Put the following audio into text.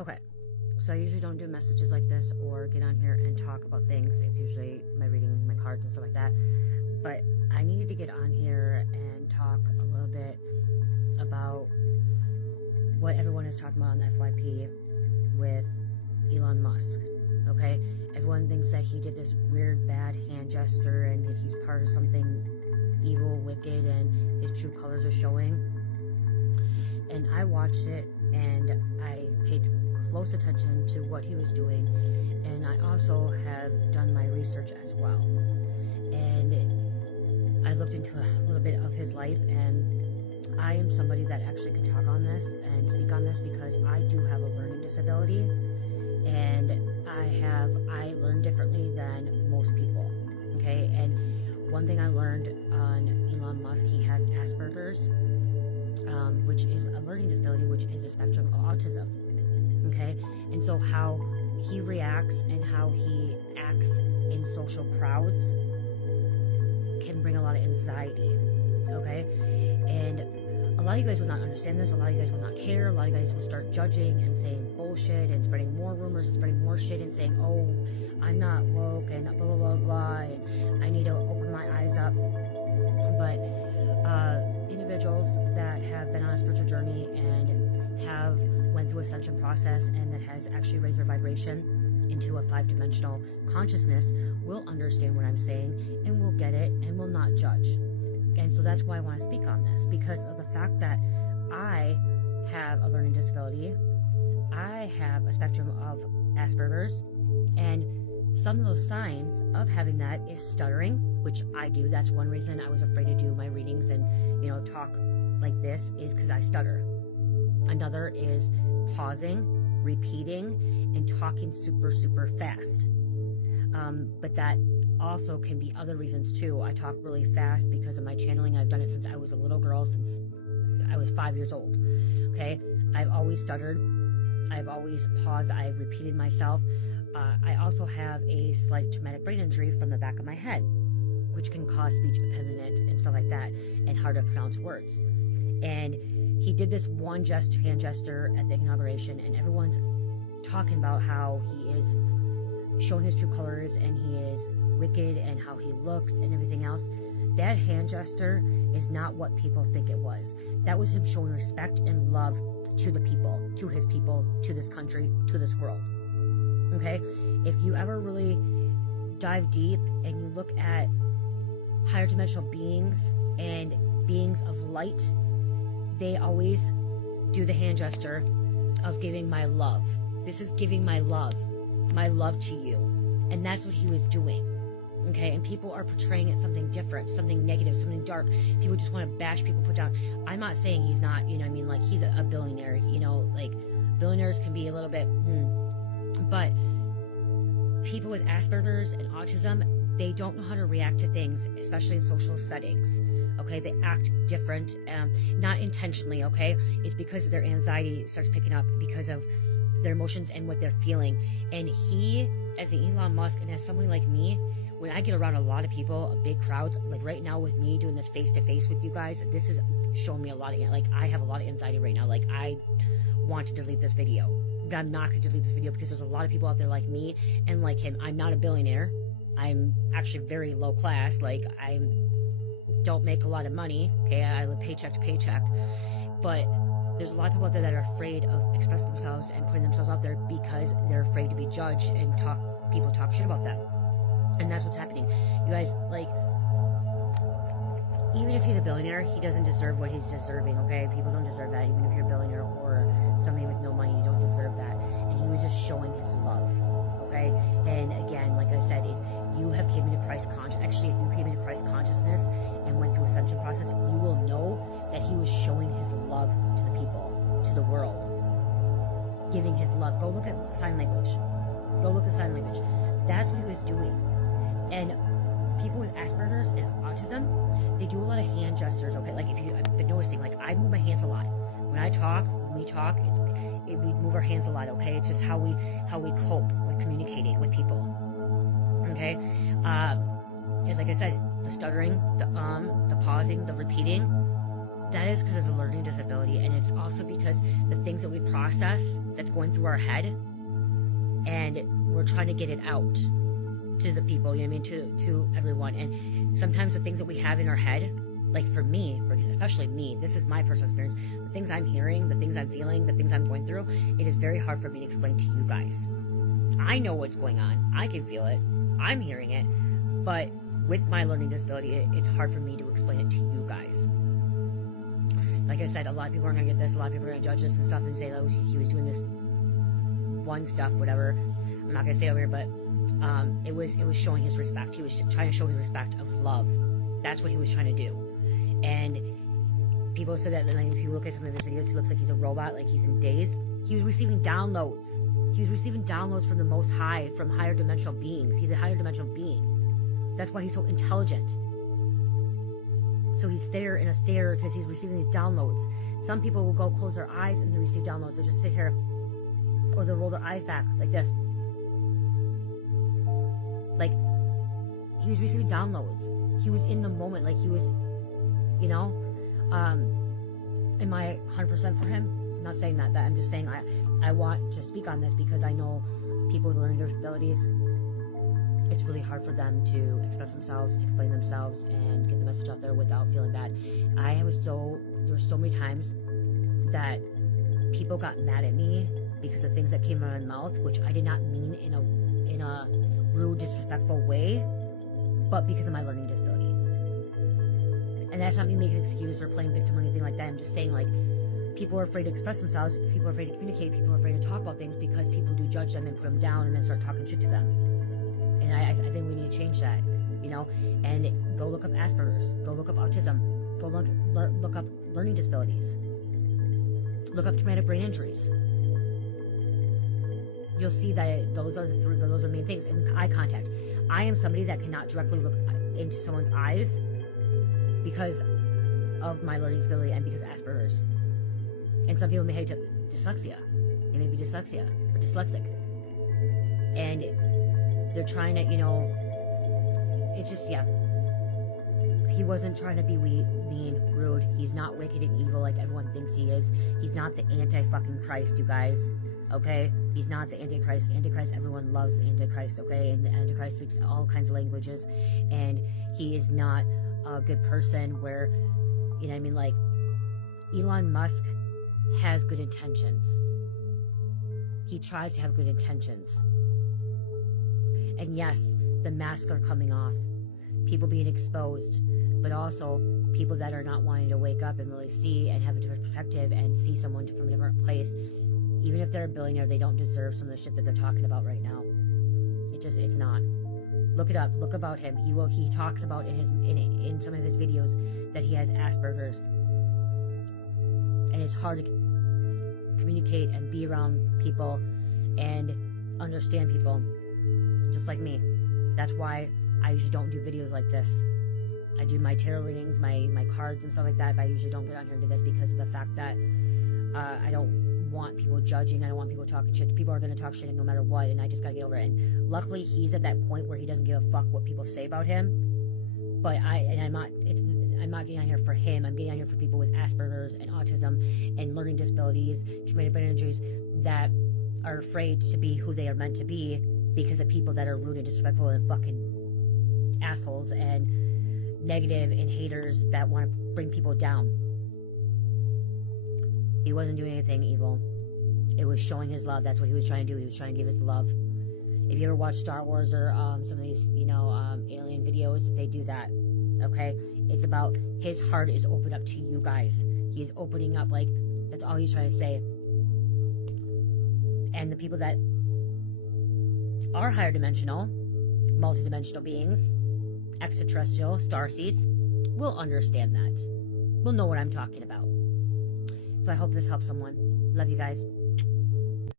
Okay, so I usually don't do messages like this or get on here and talk about things. It's usually my reading, my cards and stuff like that. But I needed to get on here and talk a little bit about what everyone is talking about on the FYP with Elon Musk. Okay, everyone thinks that he did this weird bad hand gesture and that he's part of something evil, wicked, and his true colors are showing. And I watched it and I paid close attention to what he was doing, and I also have done my research as well. And I looked into a little bit of his life, and I am somebody that actually can talk on this and speak on this because I do have a learning disability, and I learn differently than most people. Okay, and one thing I learned on Elon Musk, he has Asperger's, which is a learning disability, which is a spectrum of autism. Okay, and so how he reacts and how he acts in social crowds can bring a lot of anxiety. Okay, and a lot of you guys will not understand this. A lot of you guys will not care. A lot of you guys will start judging and saying bullshit and spreading more rumors and spreading more shit and saying, oh, I'm not woke and blah blah blah blah, and I need to open my eyes up. But individuals that have been on a spiritual journey and have went through ascension process and that has actually raised their vibration into a 5-dimensional consciousness will understand what I'm saying and will get it and will not judge. And so that's why I want to speak on this, because of the fact that I have a learning disability, I have a spectrum of Asperger's, and some of those signs of having that is stuttering, which I do. That's one reason I was afraid to do my readings and, talk like this, is because I stutter. Another is pausing, repeating, and talking super, super fast. But that also can be other reasons too. I talk really fast because of my channeling. I've done it since I was a little girl, since I was 5 years old. Okay, I've always stuttered. I've always paused. I've repeated myself. I also have a slight traumatic brain injury from the back of my head, which can cause speech impediment and stuff like that, and hard to pronounce words. And he did this one hand gesture at the inauguration, and everyone's talking about how he is showing his true colors and he is wicked and how he looks and everything else. That hand gesture is not what people think it was. That was him showing respect and love to the people, to his people, to this country, to this world. Okay? If you ever really dive deep and you look at higher dimensional beings and beings of light, they always do the hand gesture of giving my love. This is giving my love to you. And that's what he was doing. Okay, and people are portraying it something different, something negative, something dark. People just want to bash people, put down. I'm not saying he's not, like he's a billionaire, like billionaires can be a little bit, but people with Asperger's and autism, they don't know how to react to things, especially in social settings. Okay, they act different, not intentionally. Okay, it's because their anxiety starts picking up because of their emotions and what they're feeling. And he, as an Elon Musk, and as somebody like me, when I get around a lot of people, big crowds, like right now with me doing this face-to-face with you guys, this is showing me a lot of, I have a lot of anxiety right now. Like, I want to delete this video, but I'm not going to delete this video because there's a lot of people out there like me and like him. I'm not a billionaire. I'm actually very low class. Like, I don't make a lot of money. Okay, I live paycheck to paycheck. But there's a lot of people out there that are afraid of expressing themselves and putting themselves out there because they're afraid to be judged and people talk shit about them. And that's what's happening. You guys, like, even if he's a billionaire, he doesn't deserve what he's deserving, okay? People don't deserve that. Even if you're a billionaire or somebody with no money, you don't deserve that. And he was just showing his love, okay? And again, like I said, if you have came into Christ consciousness, actually, if you came into Christ consciousness and went through ascension process, you will know that he was showing his love to the people, to the world, giving his love. Go look at sign language. Go look at sign language. That's what he was doing. And people with Asperger's and autism, they do a lot of hand gestures, okay? Like, if you've been noticing, like, I move my hands a lot. When we talk, we move our hands a lot, okay? It's just how we cope with communicating with people, okay? And like I said, the stuttering, the pausing, the repeating, that is because it's a learning disability, and it's also because the things that we process that's going through our head, and we're trying to get it out to the people, you know what I mean, to everyone. And sometimes the things that we have in our head, like for me, especially me, this is my personal experience, the things I'm hearing, the things I'm feeling, the things I'm going through, it is very hard for me to explain to you guys. I know what's going on, I can feel it, I'm hearing it, but with my learning disability, it's hard for me to explain it to you guys. Like I said, a lot of people are going to get this, a lot of people are going to judge this and stuff and say that he was doing this one stuff, whatever. I'm not going to say it over here, but it was showing his respect. He was trying to show his respect of love. That's what he was trying to do. And people said that, like, if you look at some of his videos, he looks like he's a robot, like he's in daze. He was receiving downloads. He was receiving downloads from the Most High, from higher dimensional beings. He's a higher dimensional being. That's why he's so intelligent. So he's there in a stare because he's receiving these downloads. Some people will go close their eyes and they receive downloads. They'll just sit here, or they'll roll their eyes back like this. Like, he was receiving downloads. He was in the moment, like he was, you know. Am I 100% for him? I'm not saying that. I'm just saying I want to speak on this because I know people with learning disabilities, it's really hard for them to express themselves, explain themselves, and get the message out there without feeling bad. There were so many times that people got mad at me because of things that came out of my mouth, which I did not mean in a rude, disrespectful way, but because of my learning disability. And that's not me making an excuse or playing victim or anything like that. I'm just saying, like, people are afraid to express themselves, people are afraid to communicate, people are afraid to talk about things because people do judge them and put them down and then start talking shit to them. And I think we need to change that, you know. And go look up Asperger's, go look up autism, go look up learning disabilities, look up traumatic brain injuries. You'll see that those are the main things. And eye contact. I am somebody that cannot directly look into someone's eyes because of my learning disability and because of Asperger's. And some people may have dyslexia. They may be dyslexia or dyslexic. And they're trying to, you know, it's just, yeah. He wasn't trying to be mean, rude. He's not wicked and evil like everyone thinks he is. He's not the anti-fucking Christ, you guys. Okay? He's not the Antichrist. Antichrist, everyone loves the Antichrist, okay? And the Antichrist speaks all kinds of languages. And he is not a good person where, you know what I mean? Like, Elon Musk has good intentions. He tries to have good intentions. And yes, the masks are coming off. People being exposed. But also, people that are not wanting to wake up and really see and have a different perspective and see someone from a different place. Even if they're a billionaire, they don't deserve some of the shit that they're talking about right now. It's not. Look it up. Look about him. He talks about in some of his videos that he has Asperger's. And it's hard to communicate and be around people and understand people. Just like me. That's why I usually don't do videos like this. I do my tarot readings, my cards and stuff like that, but I usually don't get on here and do this because of the fact that I don't want people judging. I don't want people talking shit. People are going to talk shit no matter what, and I just got to get over it. And luckily, he's at that point where he doesn't give a fuck what people say about him. But I'm not getting on here for him. I'm getting on here for people with Asperger's and autism and learning disabilities, traumatic brain injuries that are afraid to be who they are meant to be because of people that are rude and disrespectful and fucking assholes and negative and haters that want to bring people down. He wasn't doing anything evil. It was showing his love. That's what he was trying to do. He was trying to give his love. If you ever watch Star Wars or some of these, you know, alien videos, they do that. Okay? It's about his heart is open up to you guys. He's opening up, like, that's all he's trying to say. And the people that are higher dimensional, multidimensional beings, extraterrestrial, starseeds, will understand that. Will know what I'm talking about. So I hope this helps someone. Love you guys.